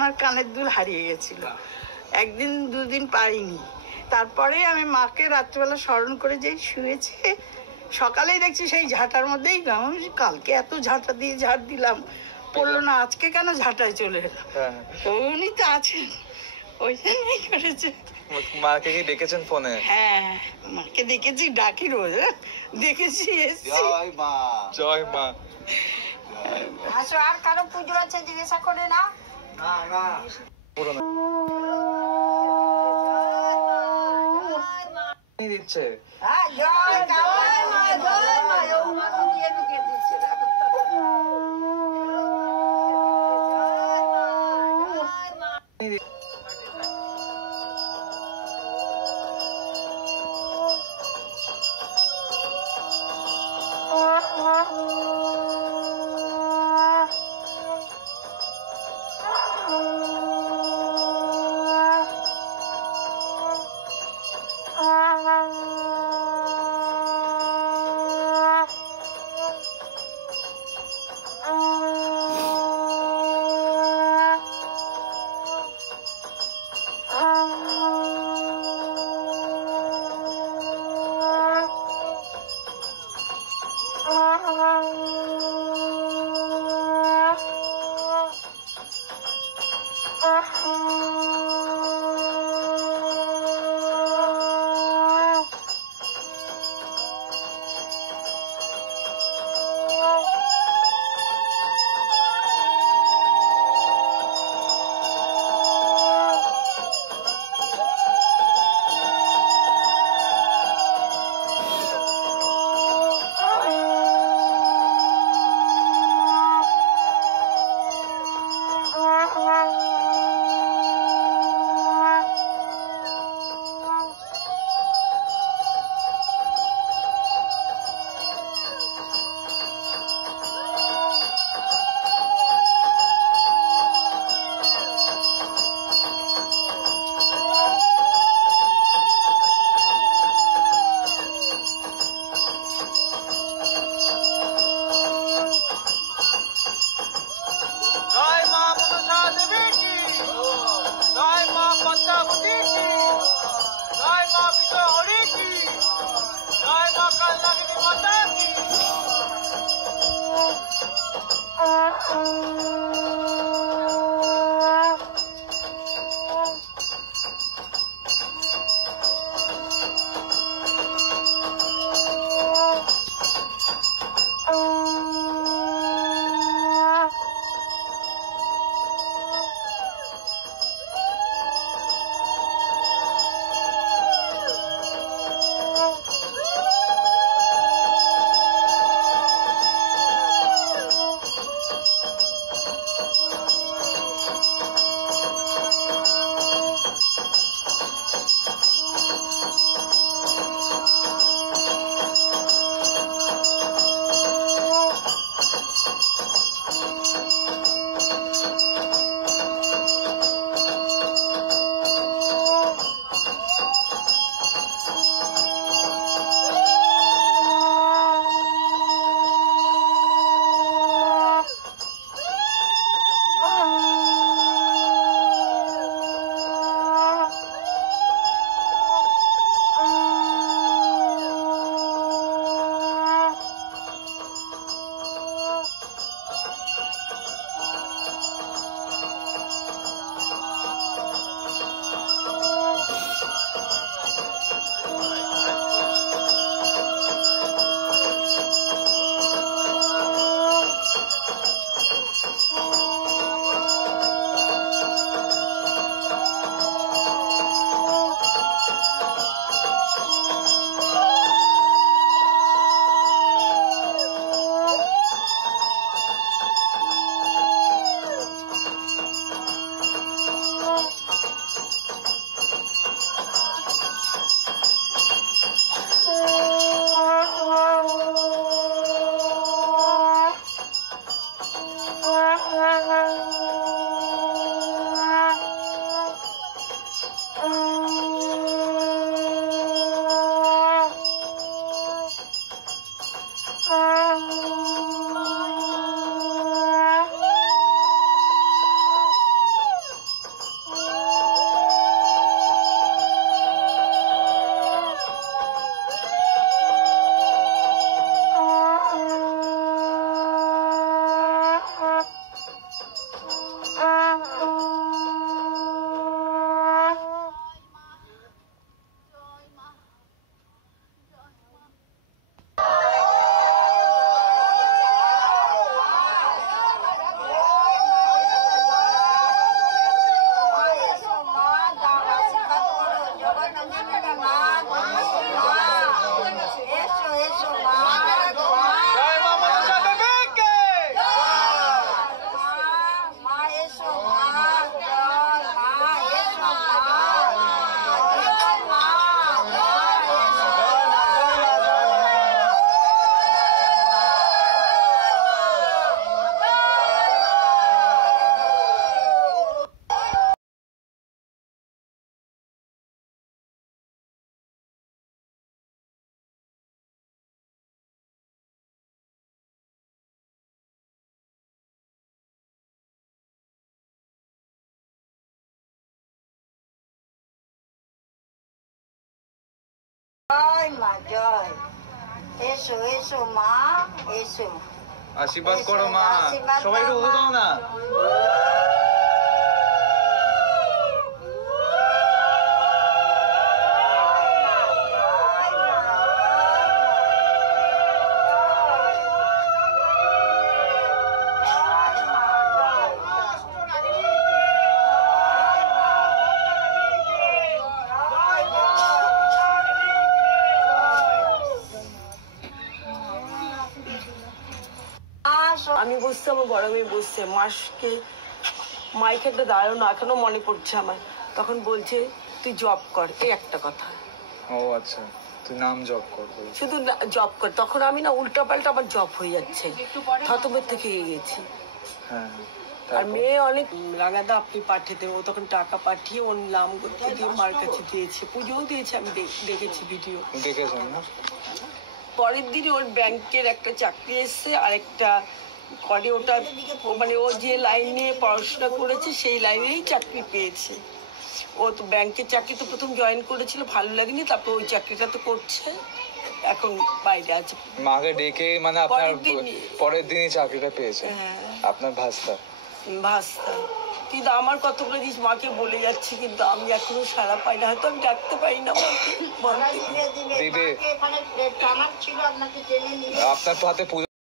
ওনার কানের দুল হারিয়ে গেছিল, একদিন দুদিন পাইনি। তারপরে আমি মাকে রাত্রিবেলা স্মরণ করে যেই শুয়েছি, সকালেই দেখছি সেই ঝাঁটার মধ্যেই কালকে এত ঝাঁটা দিয়ে ঝাড় দিলাম, পড়লো না, আজকে কেন ঝাঁটায় চলে এলাম। তো উনি তো আছেন, ওই জন্যই করেছে। মাকে কি ডেকেছেন ফোনে? হ্যাঁ, মাকে দেখেছি, ডাকি রোজ, দেখেছি, এসেছি। জয় মা, জয় মা। আসো, আর কারো পুজো আছে জিজ্ঞাসা করে না। দিচ্ছে জয় মা জয়। এসো এসো মা এসো। আশীর্বাদ করো মা। আশীর্বাদ সবাই একটু দাও, উঠে দাও মা। না। আমি বসছি, আমার বড় মেয়ে বসছে, মাসকে মাইকে একটা দাঁড়ানো এখনো মনে পড়ছে আমার। তখন বলছে তুই জব কর, এই একটা কথা। ও আচ্ছা, তুই নাম জপ কর। শুধু জব কর। তখন আমি না উল্টা পাল্টা আমার জব হয়ে যাচ্ছে, থতমের থেকে গেছি। হ্যাঁ, আর মেয়ে অনেক রাঙাদা আপনি পাঠিয়ে দেবো, তখন টাকা পাঠিয়ে ওর নাম করতে দিয়ে মার কাছে দিয়েছে, পুজোও দিয়েছে, আমি দেখেছি ভিডিও। দেখেছেন না? পরের দিনই ওর ব্যাংকের একটা চাকরি এসছে, আর একটা করে ওটা মানে ও যে লাইন নিয়ে পড়াশোনা করেছে সেই লাইনেই চাকরি পেয়েছে। ও তো ব্যাংকের চাকরি তো প্রথম জয়েন করেছিল, ভালো লাগেনি, তারপর ওই চাকরিটা তো করছে, এখন বাইরে আছে। মাকে ডেকে মানে আপনার পরের দিনই চাকরিটা পেয়েছে হ্যাঁ। আপনার ভাস্তা। ভাস্তা। কিন্তু আমার কতগুলো জিনিস মাকে বলে যাচ্ছি, কিন্তু আমি এখনো সারা পাই না, হয়তো আমি ডাকতে পারি না মাকে। দিবে দিবে। মাকে এখানে টানার ছিল, আপনাকে টেনে নিয়ে আপনার তো হাতে পুজো